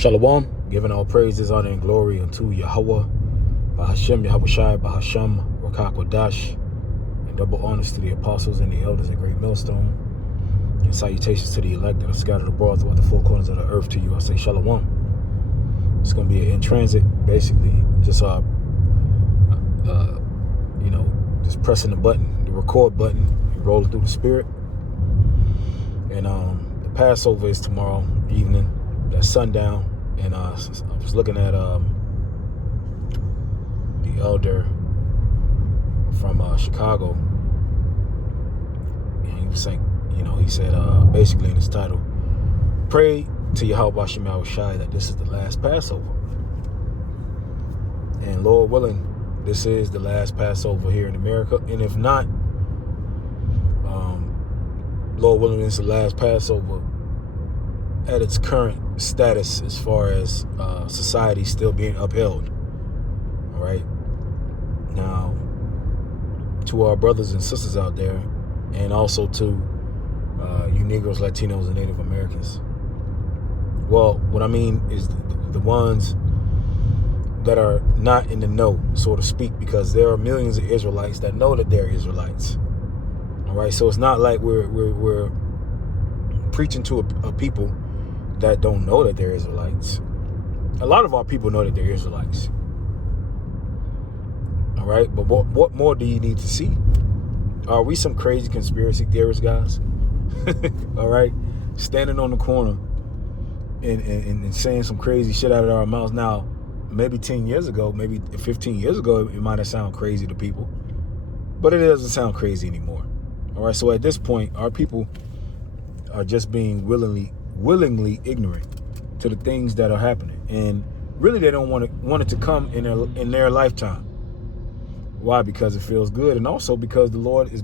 Shalom, giving all praises, honor, and glory unto Yahweh, Bahashem, Yahweh Shai, Bahasham, Rakak Wadash, and double honors to the apostles and the elders in Great Millstone, and salutations to the elect that are scattered abroad throughout the four corners of the earth. To you, I say Shalom. It's going to be an in transit, basically, just just pressing the button, the record button, and rolling through the spirit. And the Passover is tomorrow evening. At sundown, and I was looking at the elder from Chicago, and he was saying, he said basically in his title, pray to Yahweh Shai Shai that this is the last Passover, and Lord willing, this is the last Passover here in America, and if not, Lord willing, this is the last Passover at its current status as far as society still being upheld. All right. Now, to our brothers and sisters out there, and also to you Negroes, Latinos, and Native Americans. Well, what I mean is the ones that are not in the know, so to speak, because there are millions of Israelites that know that they're Israelites. All right. So it's not like we're preaching to a people that don't know that they're Israelites. A lot of our people know that they're Israelites. All right, but what more do you need to see? Are we some crazy conspiracy theorists, guys? All right, standing on the corner and saying some crazy shit out of our mouths. Now, maybe 10 years ago, maybe 15 years ago, it might have sounded crazy to people, but it doesn't sound crazy anymore. All right, so at this point, our people are just being willingly ignorant to the things that are happening, and really they don't want it to come in their lifetime. Why? Because it feels good, and also because the Lord is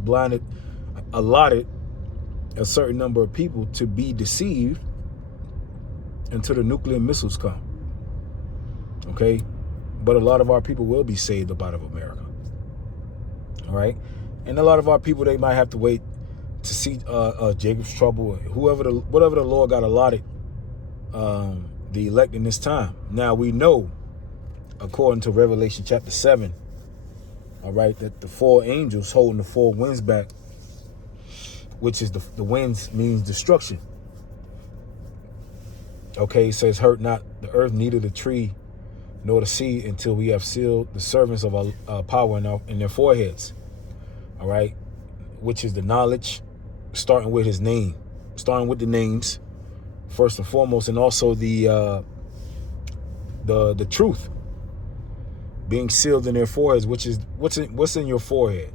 allotted a certain number of people to be deceived until the nuclear missiles come. Okay, but a lot of our people will be saved up out of America. All right, and a lot of our people, they might have to wait to see Jacob's trouble, whatever the Lord got allotted the elect in this time. Now we know, according to Revelation chapter 7, all right, that the four angels holding the four winds back, which is the winds means destruction. Okay, it says, hurt not the earth, neither the tree, nor the sea, until we have sealed the servants of our power in their foreheads. All right, which is the knowledge, starting with his name, starting with the names first and foremost, and also the truth being sealed in their foreheads, which is what's in your forehead,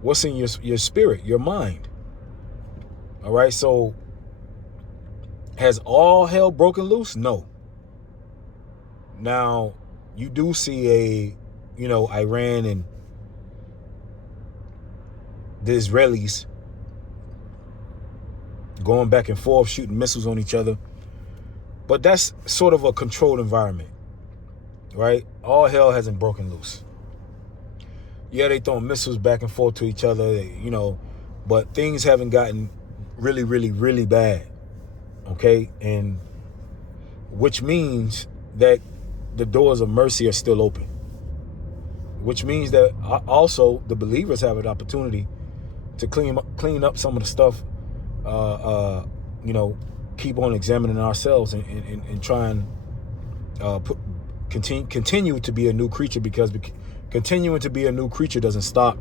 what's in your spirit, your mind. All right, so has all hell broken loose? No. Now you do see Iran and the Israelis going back and forth, shooting missiles on each other. But that's sort of a controlled environment, right? All hell hasn't broken loose. Yeah, they throwing missiles back and forth to each other, but things haven't gotten really, really, really bad, okay? And which means that the doors of mercy are still open, which means that also the believers have an opportunity to clean up some of the stuff, keep on examining ourselves and try and continue to be a new creature, because continuing to be a new creature doesn't stop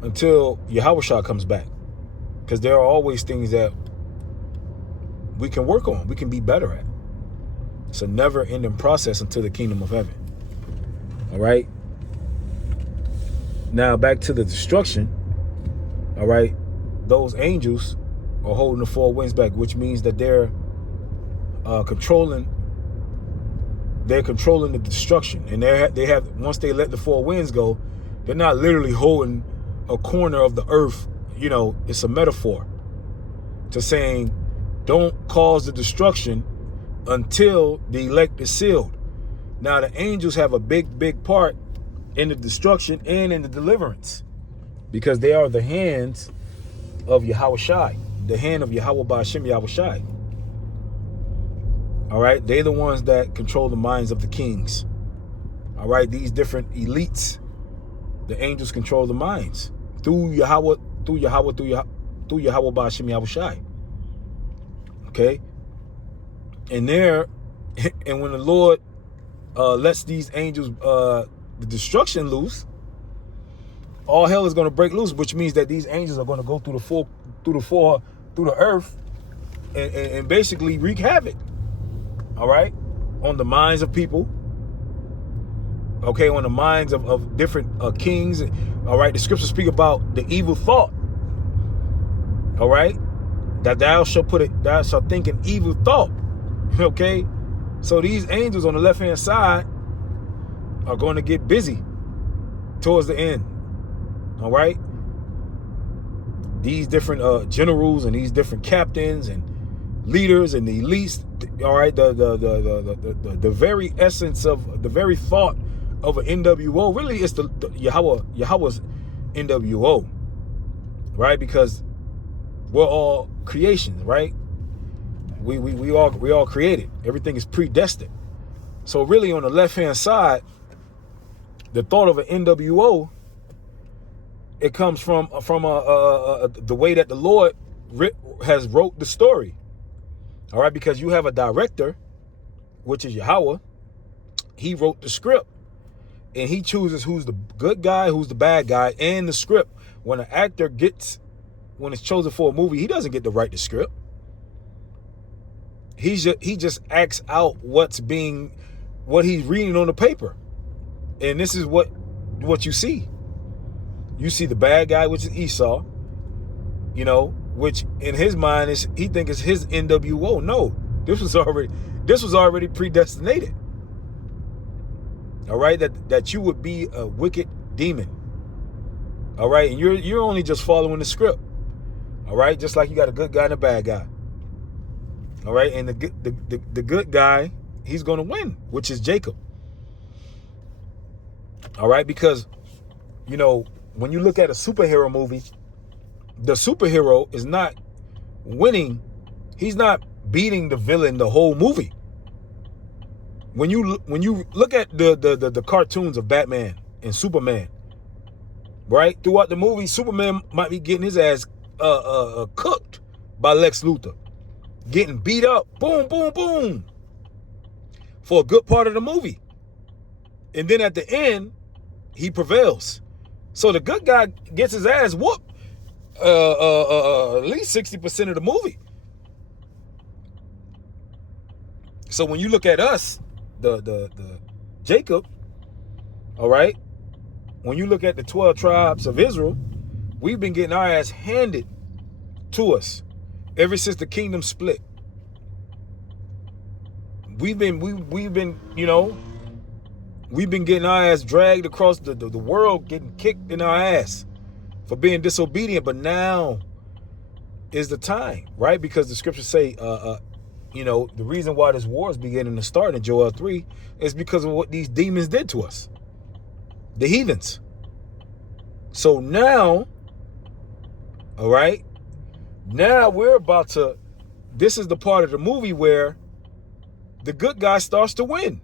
until Yahweh Shai comes back, because there are always things that we can work on, we can be better at. It's a never-ending process until the kingdom of heaven. All right, now back to the destruction. All right, those angels are holding the four winds back, which means that they're controlling the destruction. And they have once they let the four winds go, they're not literally holding a corner of the earth. It's a metaphor to saying, don't cause the destruction until the elect is sealed. Now the angels have a big part in the destruction and in the deliverance, because they are the hands of Yahweh Shai, the hand of Yahweh Ba'ashem Yahweh Shai. All right, they're the ones that control the minds of the kings. All right, these different elites, the angels control the minds through Yahweh Ba'Shem Yahushai. Okay, and when the Lord lets these angels the destruction loose, all hell is going to break loose, which means that these angels are going to go through the earth and basically wreak havoc. All right, on the minds of people. Okay, on the minds of different kings. All right, the scriptures speak about the evil thought. All right, that thou shalt think an evil thought. Okay, so these angels on the left hand side are going to get busy towards the end. All right, these different generals and these different captains and leaders and the elites. All right, the very essence of the very thought of an NWO really is the Yahweh's NWO, right? Because we're all creations, right? We all created. Everything is predestined. So really, on the left hand side, the thought of an NWO, it comes from the way that the Lord has wrote the story. All right, because you have a director, which is Yahweh. He wrote the script, and he chooses who's the good guy, who's the bad guy, and the script. When an actor when it's chosen for a movie, he doesn't get to write the script. He just acts out what he's reading on the paper, and this is what you see. You see the bad guy, which is Esau, which in his mind he thinks it's his NWO. No, this was already predestinated. All right, that you would be a wicked demon. All right, and you're only just following the script. All right, just like you got a good guy and a bad guy. All right, and the good guy, he's going to win, which is Jacob. All right, because when you look at a superhero movie, the superhero is not winning. He's not beating the villain the whole movie. When you look at the cartoons of Batman and Superman, right? Throughout the movie, Superman might be getting his ass cooked by Lex Luthor, getting beat up, boom, boom, boom, for a good part of the movie. And then at the end, he prevails. So the good guy gets his ass whooped at least 60% of the movie. So when you look at us, the Jacob, all right, when you look at the 12 tribes of Israel, we've been getting our ass handed to us ever since the kingdom split. We've been getting our ass dragged across the world, getting kicked in our ass for being disobedient. But now is the time, right? Because the scriptures say, the reason why this war is beginning to start in Joel 3 is because of what these demons did to us, the heathens. So now, all right, now this is the part of the movie where the good guy starts to win.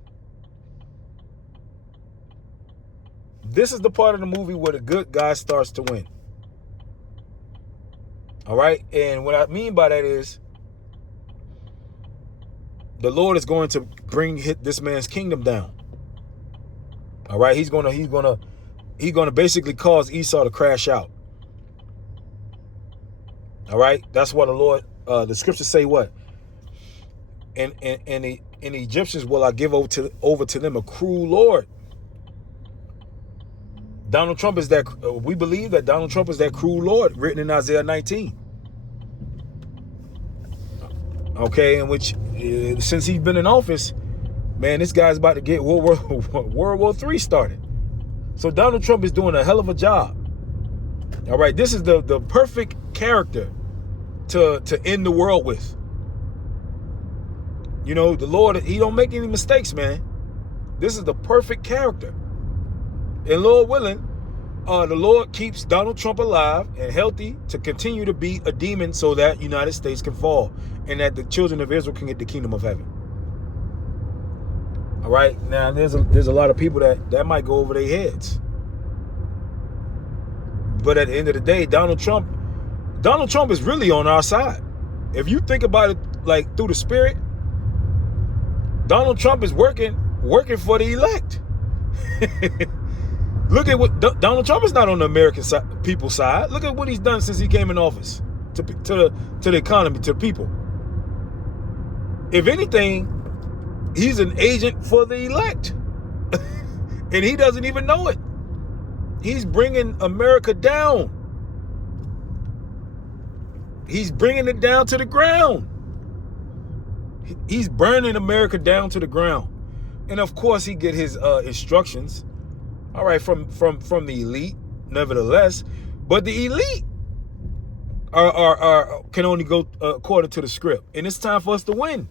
This is the part of the movie where the good guy starts to win. All right, and what I mean by that is the Lord is going to bring this man's kingdom down. All right, he's gonna basically cause Esau to crash out. All right, that's what the Lord, the scriptures say what? And the Egyptians will I give over to them a cruel Lord. Donald Trump is that, we believe that Donald Trump is that cruel Lord written in Isaiah 19. Okay, in which, since he's been in office, man, this guy's about to get World War III started. So Donald Trump is doing a hell of a job. All right, this is the perfect character to end the world with. The Lord, he don't make any mistakes, man. This is the perfect character. And Lord willing, the Lord keeps Donald Trump alive and healthy to continue to be a demon so that United States can fall and that the children of Israel can get the kingdom of heaven. All right. Now there's a lot of people that might go over their heads. But at the end of the day, Donald Trump is really on our side. If you think about it like through the spirit, Donald Trump is working for the elect. Look at what Donald Trump is not on the American people's side. Look at what he's done since he came in office to the economy, to the people. If anything, he's an agent for the elect. And he doesn't even know it. He's bringing America down. He's bringing it down to the ground. He's burning America down to the ground. And of course he get his instructions, all right, from the elite, nevertheless. But the elite are can only go according to the script. And it's time for us to win.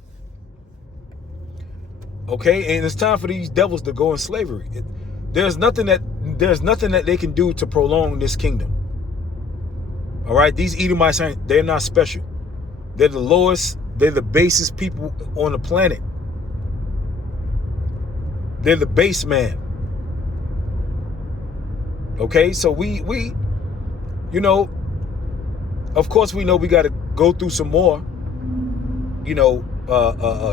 Okay, and it's time for these devils to go in slavery. There's nothing that they can do to prolong this kingdom. All right, these Edomites, they're not special. They're the lowest, they're the basest people on the planet. They're the base man. Okay, so we you know, of course we know we got to go through some more, you know,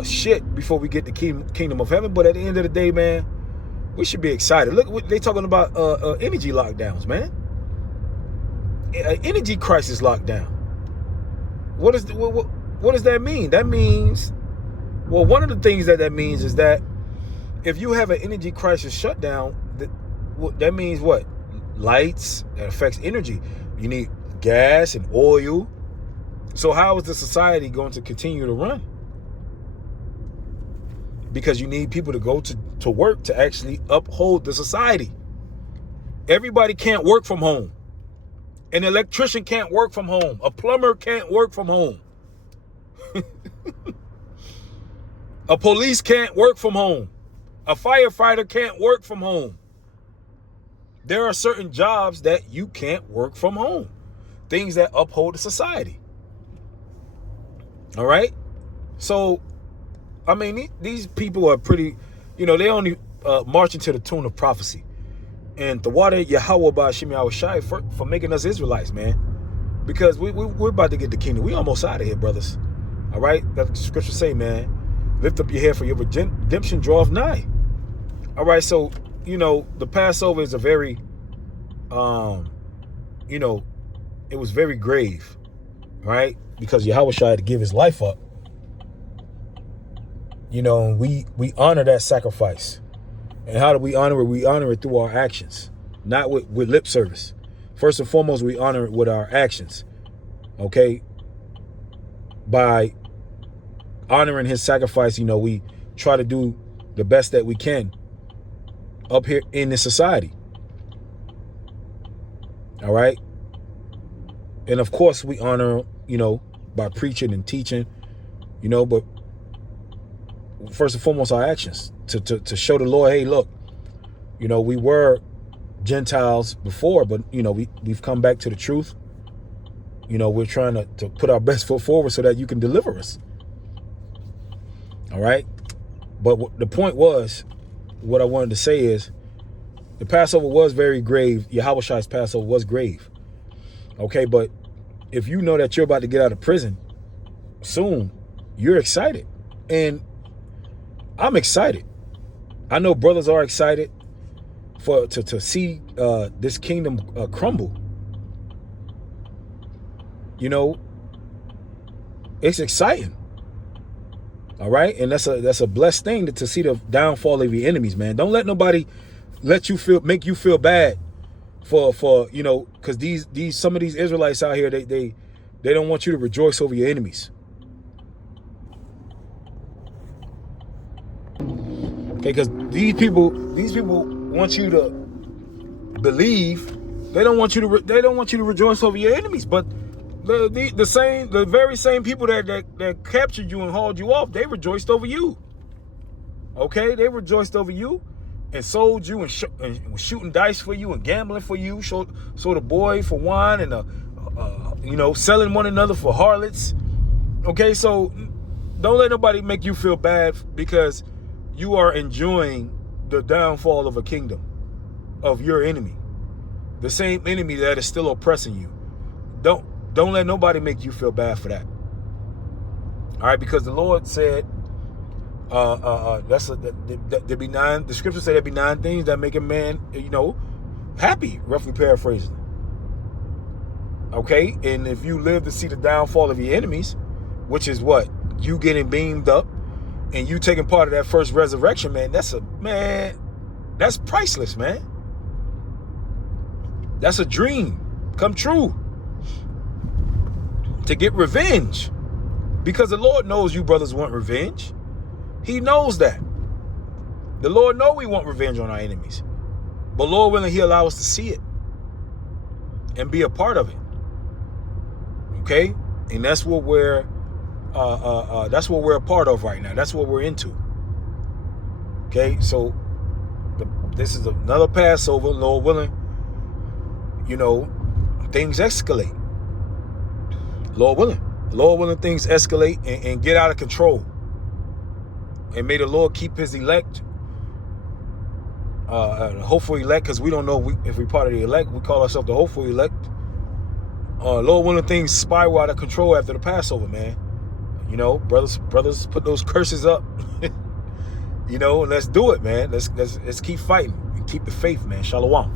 shit before we get the kingdom of heaven. But at the end of the day, man, we should be excited. Look what they talking about, energy lockdowns, man. Energy crisis lockdown. What does that mean? That means, well, one of the things that means is that if you have an energy crisis shutdown, that means what? Lights, that affects energy. You need gas and oil. So how is the society going to continue to run? Because you need people to go to work to actually uphold the society. Everybody can't work from home. An electrician can't work from home. A plumber can't work from home. A police can't work from home. A firefighter can't work from home. There are certain jobs that you can't work from home. Things that uphold the society. All right? So, I mean, these people are pretty, you know, they only marching to the tune of prophecy. And the water Yahweh Ba'ashim Yahushai for making us Israelites, man. Because we're about to get the kingdom. We almost out of here, brothers. All right? That's what the scripture say, man. Lift up your head for your redemption draweth nigh. All right, so, you know, the Passover is a very, you know, it was very grave, right? Because Yahweh had to give his life up. You know, we honor that sacrifice. And how do we honor it? We honor it through our actions, not with lip service. First and foremost, we honor it with our actions, okay? By honoring his sacrifice, you know, we try to do the best that we can up here in this society. All right? And of course, we honor, you know, by preaching and teaching, you know, but first and foremost, our actions to show the Lord, hey, look, you know, we were Gentiles before, but, you know, we've come back to the truth. You know, we're trying to put our best foot forward so that you can deliver us. All right. But the point was, what I wanted to say is, the Passover was very grave. Yahweh's Passover was grave. Okay, but if you know that you're about to get out of prison soon, you're excited. And I'm excited. I know brothers are excited to see this kingdom crumble. You know, it's exciting. All right, and that's a blessed thing to see the downfall of your enemies, man. Don't let nobody make you feel bad for you know, because these some of these Israelites out here, they don't want you to rejoice over your enemies. Okay, because these people want you to believe. They don't want you to rejoice over your enemies. But the very same people that captured you and hauled you off, they rejoiced over you. Okay, they rejoiced over you and sold you and was shooting dice for you and gambling for you. Sold a boy for wine and you know, selling one another for harlots. Okay, so don't let nobody make you feel bad because you are enjoying the downfall of a kingdom, of your enemy, the same enemy that is still oppressing you. Don't let nobody make you feel bad for that. All right, because the Lord said, there be nine. The scripture said there be 9 things that make a man, happy. Roughly paraphrasing. Okay, and if you live to see the downfall of your enemies, which is what, you getting beamed up, and you taking part of that first resurrection, man, that's priceless, man. That's a dream come true. To get revenge. Because the Lord knows you brothers want revenge. He knows that. The Lord knows we want revenge on our enemies. But Lord willing, He allow us to see it and be a part of it. Okay? And that's what we're a part of right now. That's what we're into. Okay? So this is another Passover, Lord willing. Things escalate. Lord willing, things escalate and get out of control. And may the Lord keep His elect, hopeful elect, because we don't know if we're part of the elect. We call ourselves the hopeful elect. Lord willing, things spiral out of control after the Passover, man. Brothers, put those curses up. Let's do it, man. Let's keep fighting and keep the faith, man. Shalom.